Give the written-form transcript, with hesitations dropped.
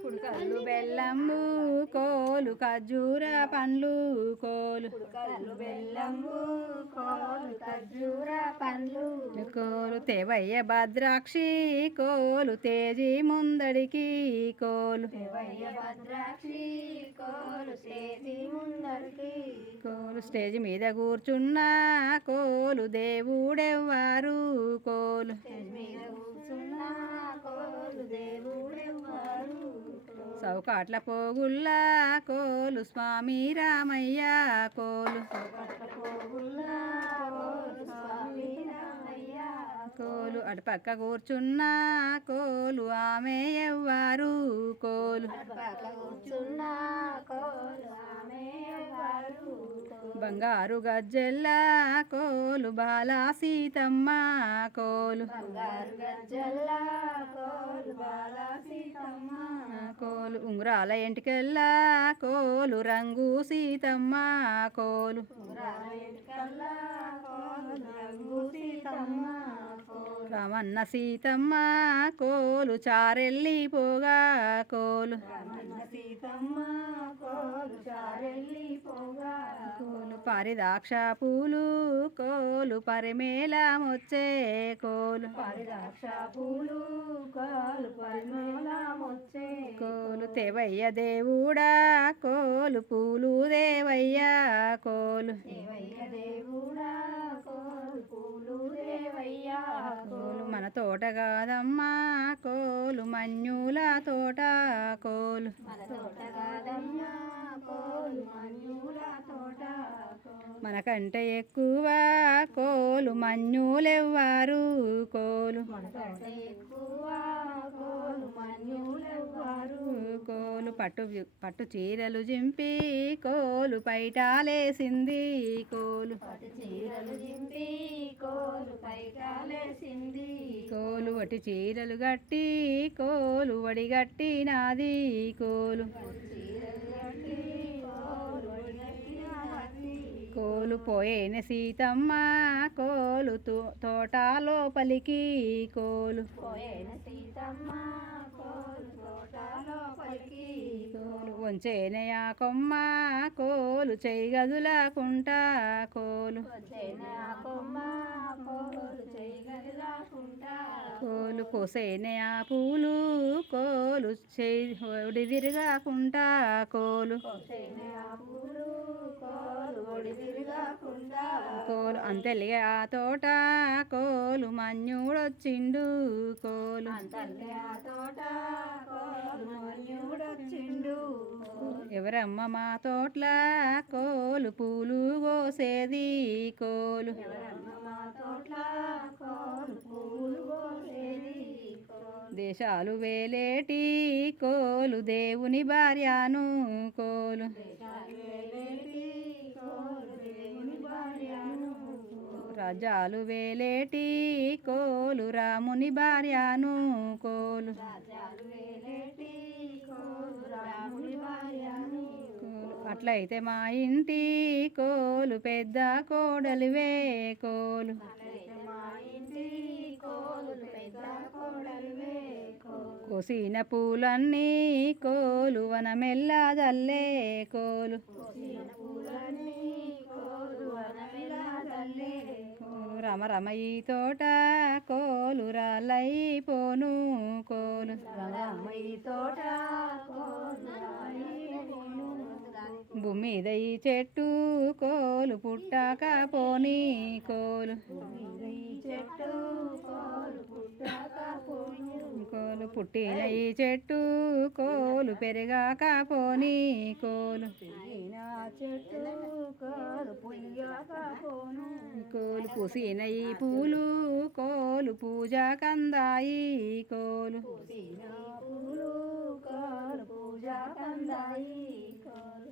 కుడుకల్లు బెల్లంబు కోలు ఖర్జూర పండ్లు కోలు బెల్లంబు కోలు ఖర్జూర పండ్లు కోలు తెవయ్య భద్రాక్షి కోలు తేజీ ముందడికి కోలు భద్రాక్షి కోలు స్టేజి ముందరికి కోలు స్టేజ్ మీద కూర్చున్న కోలు దేవుడెవ్వారు కోలు మీద కూర్చున్న కోలు దేవుడెవ్వారు సౌకాట్ల పోగుల్లా కోలు స్వామి రామయ్య కోలు స్వామి రామయ్య కోలు అటుపక్క కూర్చున్న కోలు ఆమె ఎవ్వారు కోలు కూర్చున్న కోలు ఆమె ఎవ్వారు బంగారు గజ్జెల్ల కోలు బాలా సీతమ్మ కోలు బంగారు గజ్జల్ల కోలు బాల సీతమ్మ కోలు ఉంగరాల ఎంటికెళ్ళ కోలు రంగు సీతమ్మ కోలు కల్లా కోలు రంగు సీతమ్మ రామన్న సీతమ్మ కోలు చారెళ్ళిపోగా కోలు సీతమ్మ కోలు చారెళ్ళిపోగా కోలు పారిదాక్ష పూలు కోలు పరిమేళ మొచ్చే కోలు పరిదాక్ష పూలు కోలు పరిమళమొచ్చే కోలు తెవయ్య దేవుడా కోలు పూలు దేవయ్య కోలు దేవయ్య దేవుడా కోలు పూలు దేవయ్య కోలు మన తోట కాదమ్మా కోలు మన్యుల తోట కోలు మన తోట కాదమ్మా కోలు మన్యుల తోట మనకంటే ఎక్కువ కోలు మన్యులెవ్వారు కోలు మన తోట ఎక్కువ కోలు మన్యులెవ్వారు కోలు పట్టు చీరలు జింపి కోలు పైటాలేసింది కోలు పట్టు చీరలు జింపి కోలు పైకాలేసింది కోలు వటి చీరలు గట్టి కోలు వడిగట్టినాది కోలు చీరలు కట్టి కోలు వడిగట్టినది. కోలు పోయేన సీతమ్మ కోలు తోట లోపలికి కోలు పోయేన సీతమ్మ కోలు తోట లోపలికి కోలు వంచేనయా కొమ్మ కోలు చేయగదులాకుంటా కోలు వచ్చేన కొమ్మ కోలు చేయగలకుంటా కోలు కోసేనయా పూలు కోలు చేయి తిరగాకుంటా కోలు వచ్చేన పూలు కోలు ఒడిదిరిగాకుండా కోలు అంతెలిగే ఆ తోట కోలు మన్యుడొచ్చిండు కోలు తల్లి ఆ తోట కోలు మన్యుడొచ్చిండు ఎవరమ్మ మా తోట్ల కోలు పూలు కోసేది కోలు ఎవరమ్మ మా తోట్ల కోలు పూలు కోసేది దేశాలు వేలేటి కోలు దేవుని భార్యను కోలు వేలేటి కోలు దేవుని భార్యను రాజాలు వేలేటి కోలు రాముని భార్యను కోలు రాజాలు వేలేటి కోలు రాముని భార్యను కోలు అట్లయితే మా ఇంటి కోలు పెద్ద కోడలివే కోలు అట్లయితే మా ఇంటి కోలు పెద్ద కోడలివే కోలు కోసిన పూలన్నీ కోలు వనమెల్ల జల్లే కోలు కోసిన పూలన్నీ కోలు వనమిలా తల్లే కోలు రమ రమ ఈ తోట కోలు రాలైపోను కోలు రామయ్య తోట కోలు రాయిపోను భూమి మీద ఈ చెట్టు కోలు పుట్టాక పోని కోలు ఈ చెట్టు కోలు పుట్టాక పోయి కోలు పుట్టిన ఈ చెట్టు కోలు పెరిగాక పోని కోలు అయినా చెట్టు కోలు పొయ్యాక పోను కోలు పూసిన ఈ పూలు కోలు పూజ కందాయి కోలు పూసిన పూలు కోలు పూజ కందాయి కోలు